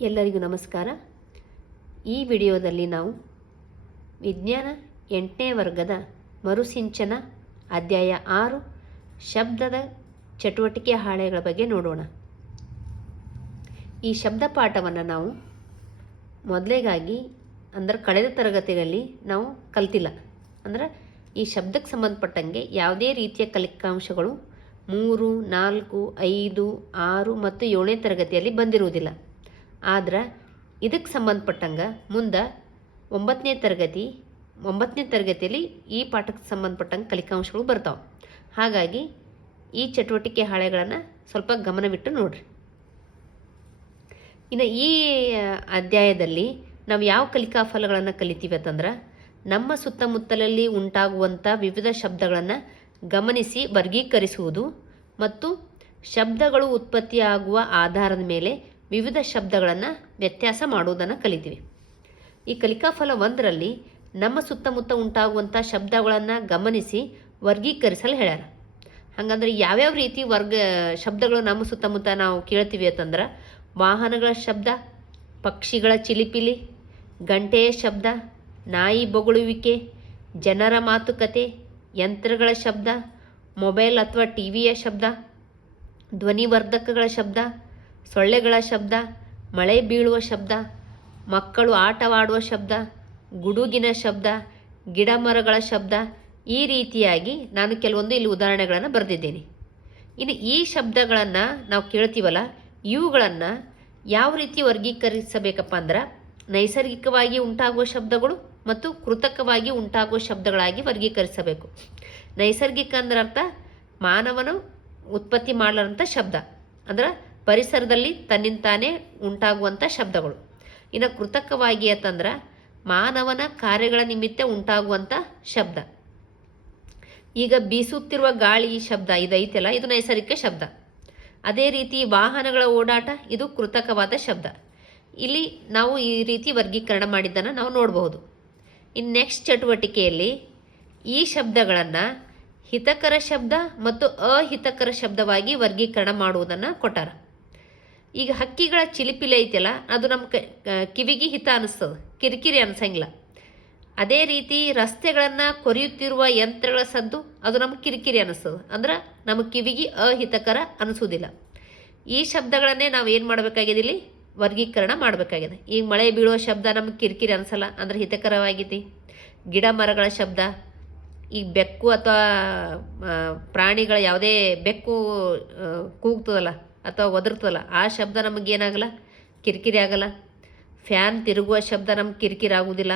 ಎಲ್ಲರಿಗೂ ನಮಸ್ಕಾರ. ಈ ವಿಡಿಯೋದಲ್ಲಿ ನಾವು ವಿಜ್ಞಾನ ಎಂಟನೇ ವರ್ಗದ ಮರುಸಿಂಚನ ಅಧ್ಯಾಯ ಆರು, ಶಬ್ದದ ಚಟುವಟಿಕೆ ಹಾಳೆಗಳ ಬಗ್ಗೆ ನೋಡೋಣ. ಈ ಶಬ್ದ ಪಾಠವನ್ನು ನಾವು ಮೊದಲೇಗಾಗಿ ಅಂದ್ರೆ ಕಳೆದ ತರಗತಿಗಳಲ್ಲಿ ನಾವು ಕಲ್ತಿಲ್ಲ. ಅಂದ್ರೆ ಈ ಶಬ್ದಕ್ಕೆ ಸಂಬಂಧಪಟ್ಟಂಗೆ ಯಾವುದೇ ರೀತಿಯ ಕಲಿಕಾಂಶಗಳು ಮೂರು, ನಾಲ್ಕು, ಐದು, ಆರು ಮತ್ತು ಏಳನೇ ತರಗತಿಯಲ್ಲಿ ಬಂದಿರುವುದಿಲ್ಲ. ಆದ್ರೆ ಇದಕ್ಕೆ ಸಂಬಂಧಪಟ್ಟಂಗೆ ಮುಂದೆ ಒಂಬತ್ತನೇ ತರಗತಿ ಒಂಬತ್ತನೇ ತರಗತಿಯಲ್ಲಿ ಈ ಪಾಠಕ್ಕೆ ಸಂಬಂಧಪಟ್ಟಂಗೆ ಕಲಿಕಾಂಶಗಳು ಬರ್ತಾವೆ. ಹಾಗಾಗಿ ಈ ಚಟುವಟಿಕೆ ಹಾಳೆಗಳನ್ನು ಸ್ವಲ್ಪ ಗಮನವಿಟ್ಟು ನೋಡ್ರಿ. ಇನ್ನು ಈ ಅಧ್ಯಾಯದಲ್ಲಿ ನಾವು ಯಾವ ಕಲಿಕಾ ಫಲಗಳನ್ನು ಕಲಿತೀವಿ ಅಂತಂದ್ರೆ ನಮ್ಮ ಸುತ್ತಮುತ್ತಲಲ್ಲಿ ಉಂಟಾಗುವಂಥ ವಿವಿಧ ಶಬ್ದಗಳನ್ನು ಗಮನಿಸಿ ವರ್ಗೀಕರಿಸುವುದು ಮತ್ತು ಶಬ್ದಗಳು ಉತ್ಪತ್ತಿಯಾಗುವ ಆಧಾರದ ಮೇಲೆ ವಿವಿಧ ಶಬ್ದಗಳನ್ನು ವ್ಯತ್ಯಾಸ ಮಾಡುವುದನ್ನು ಕಲಿತೀವಿ. ಈ ಕಲಿಕಾ ಫಲ ಒಂದರಲ್ಲಿ ನಮ್ಮ ಸುತ್ತಮುತ್ತ ಉಂಟಾಗುವಂಥ ಶಬ್ದಗಳನ್ನು ಗಮನಿಸಿ ವರ್ಗೀಕರಿಸಲು ಹೇಳ್ಯಾರ. ಹಾಗಂದ್ರೆ ಯಾವ್ಯಾವ ರೀತಿ ವರ್ಗ, ಶಬ್ದಗಳು ನಮ್ಮ ಸುತ್ತಮುತ್ತ ನಾವು ಕೇಳ್ತೀವಿ ಅಂತಂದ್ರೆ ವಾಹನಗಳ ಶಬ್ದ, ಪಕ್ಷಿಗಳ ಚಿಲಿಪಿಲಿ, ಗಂಟೆಯ ಶಬ್ದ, ನಾಯಿ ಬೊಗಳುವಿಕೆ, ಜನರ ಮಾತುಕತೆ, ಯಂತ್ರಗಳ ಶಬ್ದ, ಮೊಬೈಲ್ ಅಥವಾ ಟಿ ವಿಯ ಶಬ್ದ, ಧ್ವನಿವರ್ಧಕಗಳ ಶಬ್ದ ಸೊಳ್ಳೆಗಳ ಶಬ್ದ, ಮಳೆ ಬೀಳುವ ಶಬ್ದ, ಮಕ್ಕಳು ಆಟವಾಡುವ ಶಬ್ದ, ಗುಡುಗಿನ ಶಬ್ದ ಗಿಡ ಮರಗಳ ಶಬ್ದ ಈ ರೀತಿಯಾಗಿ ನಾನು ಕೆಲವೊಂದು ಇಲ್ಲಿ ಉದಾಹರಣೆಗಳನ್ನು ಬರೆದಿದ್ದೇನೆ. ಇನ್ನು ಈ ಶಬ್ದಗಳನ್ನು ನಾವು ಕೇಳ್ತೀವಲ್ಲ, ಇವುಗಳನ್ನು ಯಾವ ರೀತಿ ವರ್ಗೀಕರಿಸಬೇಕಪ್ಪ ಅಂದ್ರೆ ನೈಸರ್ಗಿಕವಾಗಿ ಉಂಟಾಗುವ ಶಬ್ದಗಳು ಮತ್ತು ಕೃತಕವಾಗಿ ಉಂಟಾಗುವ ಶಬ್ದಗಳಾಗಿ ವರ್ಗೀಕರಿಸಬೇಕು. ನೈಸರ್ಗಿಕ ಅಂದ್ರೆ ಅರ್ಥ ಮಾನವನು ಉತ್ಪತ್ತಿ ಮಾಡಲಾರಂಥ ಶಬ್ದ. ಅಂದ್ರೆ ಪರಿಸರದಲ್ಲಿ ತನ್ನಿಂತಾನೇ ಉಂಟಾಗುವಂಥ ಶಬ್ದಗಳು. ಇನ್ನು ಕೃತಕವಾಗಿ ಅಂತಂದ್ರೆ ಮಾನವನ ಕಾರ್ಯಗಳ ನಿಮಿತ್ತ ಉಂಟಾಗುವಂಥ ಶಬ್ದ. ಈಗ ಬೀಸುತ್ತಿರುವ ಗಾಳಿ ಶಬ್ದ ಇದೈತಲ್ಲ ಇದು ನೈಸರ್ಗಿಕ ಶಬ್ದ. ಅದೇ ರೀತಿ ವಾಹನಗಳ ಓಡಾಟ, ಇದು ಕೃತಕವಾದ ಶಬ್ದ. ಇಲ್ಲಿ ನಾವು ಈ ರೀತಿ ವರ್ಗೀಕರಣ ಮಾಡಿದ್ದನ್ನು ನಾವು ನೋಡಬಹುದು. ಇನ್ನು ನೆಕ್ಸ್ಟ್ ಚಟುವಟಿಕೆಯಲ್ಲಿ ಈ ಶಬ್ದಗಳನ್ನು ಹಿತಕರ ಶಬ್ದ ಮತ್ತು ಅಹಿತಕರ ಶಬ್ದವಾಗಿ ವರ್ಗೀಕರಣ ಮಾಡುವುದನ್ನು ಕೊಟ್ಟಾರ. ಈಗ ಹಕ್ಕಿಗಳ ಚಿಲಿಪಿಲಿ ಐತಲ್ಲ, ಅದು ನಮ್ಮ ಕಿವಿಗೆ ಹಿತ ಅನಿಸ್ತದೆ, ಕಿರಿಕಿರಿ ಅನ್ಸಂಗಿಲ್ಲ. ಅದೇ ರೀತಿ ರಸ್ತೆಗಳನ್ನು ಕೊರೆಯುತ್ತಿರುವ ಯಂತ್ರಗಳ ಸದ್ದು ಅದು ನಮ್ಗೆ ಕಿರಿಕಿರಿ ಅನಿಸ್ತದೆ, ಅಂದ್ರೆ ನಮ್ಮ ಕಿವಿಗೆ ಅಹಿತಕರ ಅನಿಸುವುದಿಲ್ಲ ಈ ಶಬ್ದಗಳನ್ನೇ ನಾವು ಏನು ಮಾಡಬೇಕಾಗಿದೆ ಇಲ್ಲಿ? ವರ್ಗೀಕರಣ ಮಾಡಬೇಕಾಗಿದೆ. ಈಗ ಮಳೆ ಬೀಳುವ ಶಬ್ದ ನಮ್ಗೆ ಕಿರಿಕಿರಿ ಅನಿಸಲ್ಲ, ಅಂದ್ರೆ ಹಿತಕರವಾಗಿದೆ ಗಿಡ ಮರಗಳ ಶಬ್ದ ಈಗ ಬೆಕ್ಕು ಅಥವಾ ಪ್ರಾಣಿಗಳ ಯಾವುದೇ ಬೆಕ್ಕು ಕೂಗ್ತದಲ್ಲ ಅಥವಾ ಒದರ್ತಲ್ಲ ಆ ಶಬ್ದ ನಮಗೇನಾಗಲ್ಲ ಕಿರಿಕಿರಿ ಆಗಲ್ಲ. ಫ್ಯಾನ್ ತಿರುಗುವ ಶಬ್ದ ನಮ್ಗೆ ಕಿರಿಕಿರಿ ಆಗುವುದಿಲ್ಲ.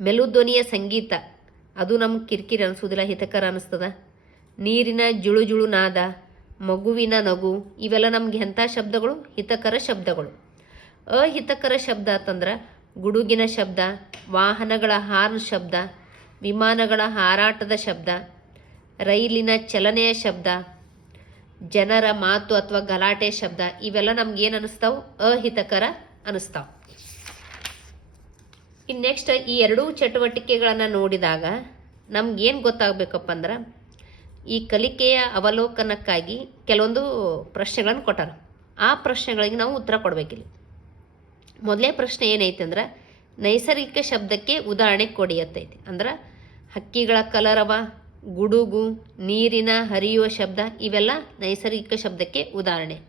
ಮೆಲುಧ್ವನಿಯ ಸಂಗೀತ, ಅದು ನಮ್ಗೆ ಕಿರಿಕಿರಿ ಅನಿಸೋದಿಲ್ಲ ಹಿತಕರ ಅನಿಸ್ತದ. ನೀರಿನ ಜುಳು ಜುಳು ನಾದ, ಮಗುವಿನ ನಗು, ಇವೆಲ್ಲ ನಮ್ಗೆ ಎಂಥ ಶಬ್ದಗಳು? ಹಿತಕರ ಶಬ್ದಗಳು. ಅಹಿತಕರ ಶಬ್ದ ಅಂತಂದ್ರೆ ಗುಡುಗಿನ ಶಬ್ದ, ವಾಹನಗಳ ಹಾರ್ನ್ ಶಬ್ದ, ವಿಮಾನಗಳ ಹಾರಾಟದ ಶಬ್ದ, ರೈಲಿನ ಚಲನೆಯ ಶಬ್ದ ಜನರ ಮಾತು ಅಥವಾ ಗಲಾಟೆ ಶಬ್ದ, ಇವೆಲ್ಲ ನಮ್ಗೆ ಏನು ಅನಿಸ್ತಾವ್? ಅಹಿತಕರ ಅನಿಸ್ತಾವೆ. ಇನ್ನು ನೆಕ್ಸ್ಟ್, ಈ ಎರಡೂ ಚಟುವಟಿಕೆಗಳನ್ನು ನೋಡಿದಾಗ ನಮ್ಗೇನು ಗೊತ್ತಾಗಬೇಕಪ್ಪ ಅಂದ್ರೆ, ಈ ಕಲಿಕೆಯ ಅವಲೋಕನಕ್ಕಾಗಿ ಕೆಲವೊಂದು ಪ್ರಶ್ನೆಗಳನ್ನು ಕೊಟ್ಟಾರ. ಆ ಪ್ರಶ್ನೆಗಳಿಗೆ ನಾವು ಉತ್ತರ ಕೊಡಬೇಕಿಲ್ಲ. ಮೊದಲೇ ಪ್ರಶ್ನೆ ಏನೈತೆ ಅಂದ್ರೆ, ನೈಸರ್ಗಿಕ ಶಬ್ದಕ್ಕೆ ಉದಾಹರಣೆ ಕೊಡಿ ಅಂತೈತಿ. ಅಂದ್ರೆ, ಹಕ್ಕಿಗಳ ಕಲರವ ಗುಡುಗು, ನೀರಿನ ಹರಿಯುವ ಶಬ್ದ ಇವೆಲ್ಲ ನೈಸರ್ಗಿಕ ಶಬ್ದಕ್ಕೆ ಉದಾಹರಣೆ.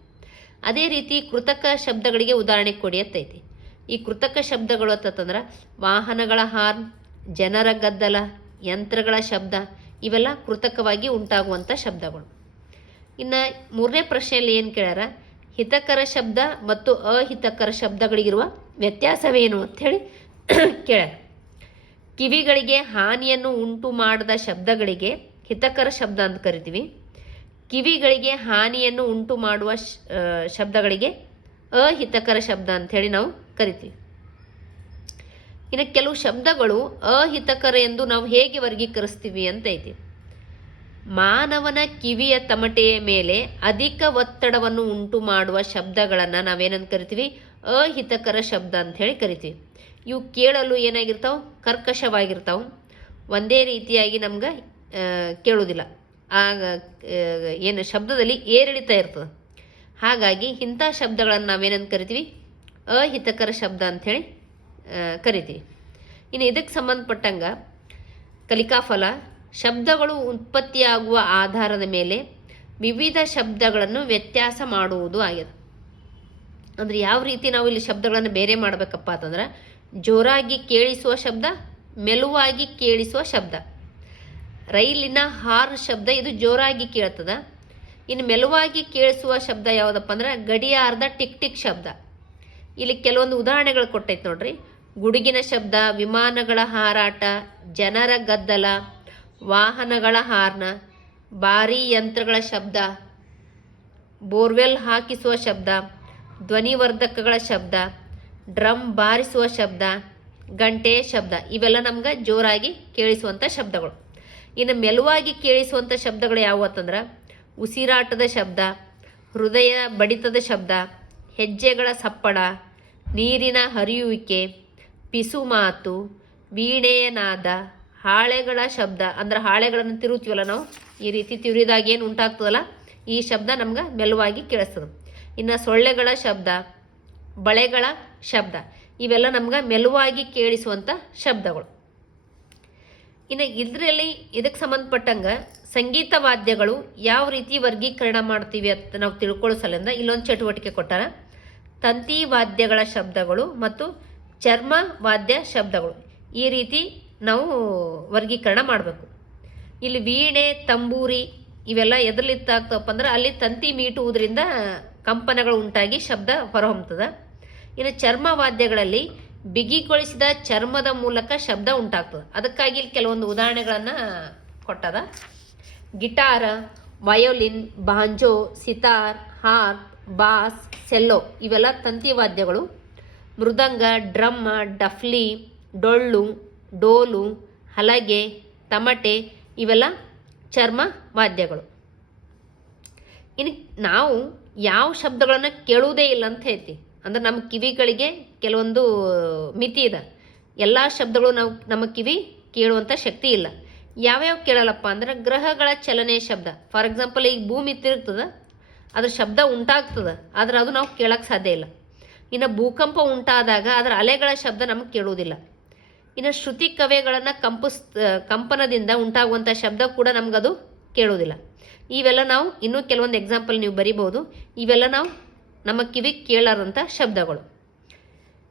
ಅದೇ ರೀತಿ ಕೃತಕ ಶಬ್ದಗಳಿಗೆ ಉದಾಹರಣೆ ಕೊಡಿ ಅಂತೈತಿ ಈ ಕೃತಕ ಶಬ್ದಗಳು ಅಂತಂದ್ರೆ ವಾಹನಗಳ ಹಾರ್ನ್, ಜನರ ಗದ್ದಲ, ಯಂತ್ರಗಳ ಶಬ್ದ ಇವೆಲ್ಲ ಕೃತಕವಾಗಿ ಉಂಟಾಗುವಂಥ ಶಬ್ದಗಳು. ಇನ್ನು ಮೂರನೇ ಪ್ರಶ್ನೆಯಲ್ಲಿ ಏನು ಕೇಳ್ಯಾರ? ಹಿತಕರ ಶಬ್ದ ಮತ್ತು ಅಹಿತಕರ ಶಬ್ದಗಳಿಗಿರುವ ವ್ಯತ್ಯಾಸವೇನು ಅಂಥೇಳಿ ಕೇಳ್ಯಾರ. ಕಿವಿಗಳಿಗೆ ಹಾನಿಯನ್ನು ಉಂಟು ಮಾಡದ ಶಬ್ದಗಳಿಗೆ, ಹಿತಕರ ಶಬ್ದ ಅಂತ ಕರಿತೀವಿ. ಕಿವಿಗಳಿಗೆ ಹಾನಿಯನ್ನು ಉಂಟು ಮಾಡುವ ಶಬ್ದಗಳಿಗೆ ಅಹಿತಕರ ಶಬ್ದ ಹೇಳಿ ನಾವು ಕರಿತೀವಿ. ಇನ್ನು ಕೆಲವು ಶಬ್ದಗಳು ಅಹಿತಕರ ಎಂದು ನಾವು ಹೇಗೆ ವರ್ಗೀಕರಿಸ್ತೀವಿ ಅಂತ ಐತಿ. ಮಾನವನ ಕಿವಿಯ ತಮಟೆಯ ಮೇಲೆ ಅಧಿಕ ಒತ್ತಡವನ್ನು ಉಂಟು ಮಾಡುವ ಶಬ್ದಗಳನ್ನು ನಾವೇನಂತ ಕರಿತೀವಿ? ಅಹಿತಕರ ಶಬ್ದ ಅಂತ ಹೇಳಿ ಕರಿತೀವಿ. ಇವು ಕೇಳಲು ಏನಾಗಿರ್ತಾವೆ? ಕರ್ಕಶವಾಗಿರ್ತಾವೆ. ಒಂದೇ ರೀತಿಯಾಗಿ ನಮ್ಗೆ ಕೇಳೋದಿಲ್ಲ ಆಗ ಏನು ಶಬ್ದದಲ್ಲಿ ಏರಿಳಿತ ಇರ್ತದೆ. ಹಾಗಾಗಿ ಇಂಥ ಶಬ್ದಗಳನ್ನು ನಾವೇನಂತ ಕರಿತೀವಿ? ಅಹಿತಕರ ಶಬ್ದ ಅಂಥೇಳಿ ಕರಿತೀವಿ. ಇನ್ನು ಇದಕ್ಕೆ ಸಂಬಂಧಪಟ್ಟಂಗ ಕಲಿಕಾಫಲ, ಶಬ್ದಗಳು ಉತ್ಪತ್ತಿಯಾಗುವ ಆಧಾರದ ಮೇಲೆ ವಿವಿಧ ಶಬ್ದಗಳನ್ನು ವ್ಯತ್ಯಾಸ ಮಾಡುವುದು ಆಗ್ಯದ. ಅಂದರೆ ಯಾವ ರೀತಿ ನಾವು ಇಲ್ಲಿ ಶಬ್ದಗಳನ್ನು ಬೇರೆ ಮಾಡಬೇಕಪ್ಪ ಅಂತಂದ್ರೆ ಜೋರಾಗಿ ಕೇಳಿಸುವ ಶಬ್ದ, ಮೆಲುವಾಗಿ ಕೇಳಿಸುವ ಶಬ್ದ. ರೈಲಿನ ಹಾರ್ನ್ ಶಬ್ದ ಇದು ಜೋರಾಗಿ ಕೇಳ್ತದ. ಇನ್ನು ಮೆಲುವಾಗಿ ಕೇಳಿಸುವ ಶಬ್ದ ಯಾವುದಪ್ಪ ಅಂದ್ರೆ ಗಡಿಯಾರದ ಟಿಕ್ ಟಿಕ್ ಶಬ್ದ. ಇಲ್ಲಿ ಕೆಲವೊಂದು ಉದಾಹರಣೆಗಳು ಕೊಟ್ಟೈತೆ ನೋಡ್ರಿ. ಗುಡುಗಿನ ಶಬ್ದ, ವಿಮಾನಗಳ ಹಾರಾಟ, ಜನರ ಗದ್ದಲ, ವಾಹನಗಳ ಹಾರ್ನ, ಭಾರೀ ಯಂತ್ರಗಳ ಶಬ್ದ, ಬೋರ್ವೆಲ್ ಹಾಕಿಸುವ ಶಬ್ದ, ಧ್ವನಿವರ್ಧಕಗಳ ಶಬ್ದ. ಡ್ರಮ್ ಬಾರಿಸುವ ಶಬ್ದ, ಗಂಟೆ ಶಬ್ದ, ಇವೆಲ್ಲ ನಮ್ಗೆ ಜೋರಾಗಿ ಕೇಳಿಸುವಂಥ ಶಬ್ದಗಳು. ಇನ್ನು ಮೆಲುವಾಗಿ ಕೇಳಿಸುವಂಥ ಶಬ್ದಗಳು ಯಾವುವು ಅಂತಂದ್ರೆ, ಉಸಿರಾಟದ ಶಬ್ದ, ಹೃದಯ ಬಡಿತದ ಶಬ್ದ, ಹೆಜ್ಜೆಗಳ ಸಪ್ಪಳ, ನೀರಿನ ಹರಿಯುವಿಕೆ, ಪಿಸು ಮಾತು, ವೀಣೆಯ ನಾದ, ಹಾಳೆಗಳ ಶಬ್ದ, ಅಂದ್ರೆ ಹಾಳೆಗಳನ್ನು ತಿರುತ್ತೀವಲ್ಲ ನಾವು, ಈ ರೀತಿ ತಿರುವಿದಾಗ ಏನು ಉಂಟಾಗ್ತದಲ್ಲ, ಈ ಶಬ್ದ ನಮ್ಗೆ ಮೆಲುವಾಗಿ ಕೇಳಿಸ್ತದೆ. ಇನ್ನು ಸೊಳ್ಳೆಗಳ ಶಬ್ದ ಬಳೆಗಳ ಶಬ್ದ. ಇವೆಲ್ಲ ನಮ್ಗೆ ಮೆಲುವಾಗಿ ಕೇಳಿಸುವಂಥ ಶಬ್ದಗಳು. ಇನ್ನು ಇದರಲ್ಲಿ ಇದಕ್ಕೆ ಸಂಬಂಧಪಟ್ಟಂಗೆ ಸಂಗೀತ ವಾದ್ಯಗಳು ಯಾವ ರೀತಿ ವರ್ಗೀಕರಣ ಮಾಡ್ತೀವಿ ಅಂತ ನಾವು ತಿಳ್ಕೊಳ್ಳೋ ಸಲಿಂದ ಇಲ್ಲೊಂದು ಚಟುವಟಿಕೆ ಕೊಟ್ಟಾರ. ತಂತಿ ವಾದ್ಯಗಳ ಶಬ್ದಗಳು ಮತ್ತು ಚರ್ಮ ವಾದ್ಯ ಶಬ್ದಗಳು ಈ ರೀತಿ ನಾವು ವರ್ಗೀಕರಣ ಮಾಡಬೇಕು. ಇಲ್ಲಿ ವೀಣೆ, ತಂಬೂರಿ ಇವೆಲ್ಲ ಎದರ್ಲಿತ್ತಾಗ್ತವಪ್ಪ ಅಂದ್ರೆ ಅಲ್ಲಿ ತಂತಿ ಮೀಟುವುದರಿಂದ ಕಂಪನಗಳು ಉಂಟಾಗಿ ಶಬ್ದ ಹೊರಹೊಮ್ಮತದ ಇನ್ನು ಚರ್ಮ ವಾದ್ಯಗಳಲ್ಲಿ ಬಿಗಿಗೊಳಿಸಿದ ಚರ್ಮದ ಮೂಲಕ ಶಬ್ದ ಉಂಟಾಗ್ತದೆ. ಅದಕ್ಕಾಗಿ ಕೆಲವೊಂದು ಉದಾಹರಣೆಗಳನ್ನು ಕೊಟ್ಟದ. Guitar, violin, banjo, sitar, harp, bass, cello ಇವೆಲ್ಲ ತಂತಿ ವಾದ್ಯಗಳು. ಮೃದಂಗ, ಡ್ರಮ್ಮ, ಡಫ್ಲಿ, ಡೊಳ್ಳು, ಡೋಲು, ಹಲಗೆ, ತಮಟೆ ಇವೆಲ್ಲ ಚರ್ಮ ವಾದ್ಯಗಳು. ಇನ್ನು ನಾವು ಯಾವ ಶಬ್ದಗಳನ್ನು ಕೇಳುವುದೇ ಇಲ್ಲ ಅಂತ ಹೇಳ್ತಿ ಅಂದ್ರೆ ನಮ್ಮ ಕಿವಿಗಳಿಗೆ ಕೆಲವೊಂದು ಮಿತಿ ಇದೆ. ಎಲ್ಲ ಶಬ್ದಗಳು ನಾವು ನಮ್ಮ ಕಿವಿ ಕೇಳುವಂಥ ಶಕ್ತಿ ಇಲ್ಲ. ಯಾವ್ಯಾವ ಕೇಳಲ್ಲಪ್ಪ ಅಂದ್ರೆ ಗ್ರಹಗಳ ಚಲನೆ ಶಬ್ದ. ಫಾರ್ ಎಕ್ಸಾಂಪಲ್ ಈಗ ಭೂಮಿ ತಿರುಗ್ತದ, ಅದ್ರ ಶಬ್ದ ಉಂಟಾಗ್ತದೆ, ಆದ್ರೆ ಅದು ನಾವು ಕೇಳಕ್ಕೆ ಸಾಧ್ಯ ಇಲ್ಲ. ಇನ್ನು ಭೂಕಂಪ ಉಂಟಾದಾಗ ಅದರ ಅಲೆಗಳ ಶಬ್ದ ನಮಗೆ ಕೇಳುವುದಿಲ್ಲ. ಇನ್ನು ಶ್ರುತಿ ಕವೆಗಳನ್ನು ಕಂಪಿಸ್ ಕಂಪನದಿಂದ ಉಂಟಾಗುವಂಥ ಶಬ್ದ ಕೂಡ ನಮಗದು ಕೇಳುವುದಿಲ್ಲ. ಇವೆಲ್ಲ ನಾವು ಇನ್ನೂ ಕೆಲವೊಂದು ಎಕ್ಸಾಂಪಲ್ ನೀವು ಬರಿಬೋದು ಇವೆಲ್ಲ ನಾವು ನಮ್ಮ ಕಿವಿ ಕೇಳಾರಂಥ ಶಬ್ದಗಳು.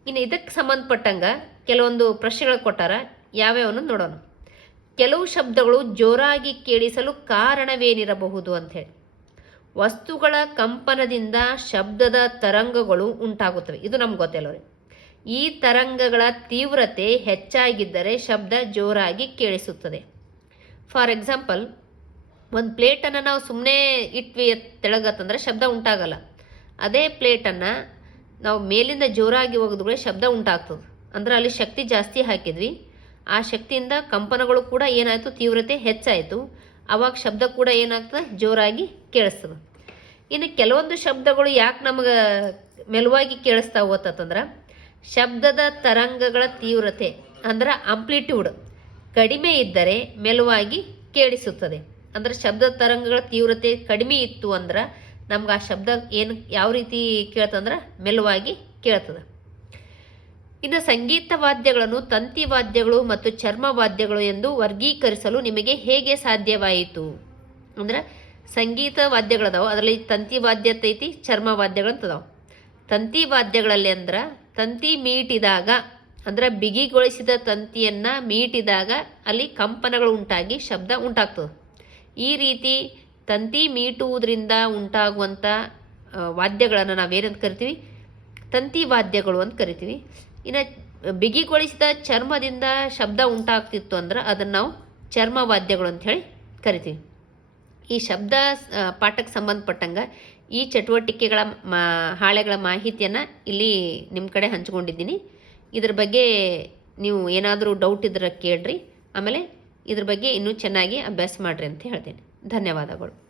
ಇನ್ನು ಇದಕ್ಕೆ ಸಂಬಂಧಪಟ್ಟಂಗ ಕೆಲವೊಂದು ಪ್ರಶ್ನೆಗಳು ಕೊಟ್ಟಾರ ಯಾವ್ಯಾವನ್ನು ನೋಡೋಣ. ಕೆಲವು ಶಬ್ದಗಳು ಜೋರಾಗಿ ಕೇಳಿಸಲು ಕಾರಣವೇನಿರಬಹುದು ಅಂಥೇಳಿ ವಸ್ತುಗಳ ಕಂಪನದಿಂದ ಶಬ್ದದ ತರಂಗಗಳು ಉಂಟಾಗುತ್ತವೆ. ಇದು ನಮ್ಗೆ ಗೊತ್ತಿಲ್ಲ ರೀ ಈ ತರಂಗಗಳ ತೀವ್ರತೆ ಹೆಚ್ಚಾಗಿದ್ದರೆ ಶಬ್ದ ಜೋರಾಗಿ ಕೇಳಿಸುತ್ತದೆ. ಫಾರ್ ಎಕ್ಸಾಂಪಲ್ ಒಂದು ಪ್ಲೇಟನ್ನು ನಾವು ಸುಮ್ಮನೆ ಇಟ್ವಿ ತೆಳಗತ್ತಂದ್ರೆ ಶಬ್ದ ಉಂಟಾಗಲ್ಲ. ಅದೇ ಪ್ಲೇಟನ್ನು ನಾವು ಮೇಲಿಂದ ಜೋರಾಗಿ ಒಗೆದುಗಳೇ ಶಬ್ದ ಉಂಟಾಗ್ತದೆ. ಅಂದ್ರೆ ಅಲ್ಲಿ ಶಕ್ತಿ ಜಾಸ್ತಿ ಹಾಕಿದ್ವಿ. ಆ ಶಕ್ತಿಯಿಂದ ಕಂಪನಗಳು ಕೂಡ ಏನಾಯಿತು? ತೀವ್ರತೆ ಹೆಚ್ಚಾಯಿತು. ಅವಾಗ ಶಬ್ದ ಕೂಡ ಏನಾಗ್ತದೆ? ಜೋರಾಗಿ ಕೇಳಿಸ್ತದೆ. ಇನ್ನು ಕೆಲವೊಂದು ಶಬ್ದಗಳು ಯಾಕೆ ನಮಗೆ ಮೆಲುವಾಗಿ ಕೇಳಿಸ್ತಾ ಅಂತಂದ್ರೆ ಶಬ್ದದ ತರಂಗಗಳ ತೀವ್ರತೆ, ಅಂದ್ರೆ ಆಂಪ್ಲಿಟ್ಯೂಡ್ ಕಡಿಮೆ ಇದ್ದರೆ ಮೆಲುವಾಗಿ ಕೇಳಿಸುತ್ತದೆ. ಅಂದ್ರೆ ಶಬ್ದ ತರಂಗಗಳ ತೀವ್ರತೆ ಕಡಿಮೆ ಇತ್ತು ಅಂದ್ರೆ ನಮ್ಗೆ ಆ ಶಬ್ದ ಏನು, ಯಾವ ರೀತಿ ಕೇಳ್ತಂದ್ರೆ ಮೆಲುವಾಗಿ ಕೇಳ್ತದೆ. ಇನ್ನು ಸಂಗೀತ ವಾದ್ಯಗಳನ್ನು ತಂತಿ ವಾದ್ಯಗಳು ಮತ್ತು ಚರ್ಮ ವಾದ್ಯಗಳು ಎಂದು ವರ್ಗೀಕರಿಸಲು ನಿಮಗೆ ಹೇಗೆ ಸಾಧ್ಯವಾಯಿತು? ಅಂದ್ರೆ ಸಂಗೀತ ವಾದ್ಯಗಳದಾವ, ಅದರಲ್ಲಿ ತಂತಿ ವಾದ್ಯ ಐತಿ ಚರ್ಮ ವಾದ್ಯಗಳು ಅಂತದಾವ. ತಂತಿ ವಾದ್ಯಗಳಲ್ಲಿ ಅಂದ್ರೆ ತಂತಿ ಮೀಟಿದಾಗ, ಅಂದ್ರೆ ಬಿಗಿಗೊಳಿಸಿದ ತಂತಿಯನ್ನು ಮೀಟಿದಾಗ ಅಲ್ಲಿ ಕಂಪನಗಳು ಉಂಟಾಗಿ ಶಬ್ದ ಉಂಟಾಗ್ತದೆ. ಈ ರೀತಿ ತಂತಿ ಮೀಟುವುದರಿಂದ ಉಂಟಾಗುವಂಥ ವಾದ್ಯಗಳನ್ನು ನಾವೇನಂತ ಕರಿತೀವಿ? ತಂತಿ ವಾದ್ಯಗಳು ಅಂತ ಕರಿತೀವಿ. ಇನ್ನು ಬಿಗಿಗೊಳಿಸಿದ ಚರ್ಮದಿಂದ ಶಬ್ದ ಉಂಟಾಗ್ತಿತ್ತು ಅಂದ್ರೆ ಅದನ್ನು ನಾವು ಚರ್ಮ ವಾದ್ಯಗಳು ಅಂತ ಹೇಳಿ ಕರಿತೀವಿ. ಈ ಶಬ್ದ ಪಾಠಕ್ಕೆ ಸಂಬಂಧಪಟ್ಟಂಗೆ ಈ ಚಟುವಟಿಕೆಗಳ ಮಾ, ಹಾಳೆಗಳ ಮಾಹಿತಿಯನ್ನು ಇಲ್ಲಿ ನಿಮ್ಮ ಕಡೆ ಹಂಚ್ಕೊಂಡಿದ್ದೀನಿ. ಇದ್ರ ಬಗ್ಗೆ ನೀವು ಏನಾದರೂ ಡೌಟ್ ಇದ್ರೆ ಕೇಳ್ರಿ. ಆಮೇಲೆ ಇದ್ರ ಬಗ್ಗೆ ಇನ್ನೂ ಚೆನ್ನಾಗಿ ಅಭ್ಯಾಸ ಮಾಡಿರಿ ಅಂತ ಹೇಳ್ತೇನೆ. ಧನ್ಯವಾದಗಳು.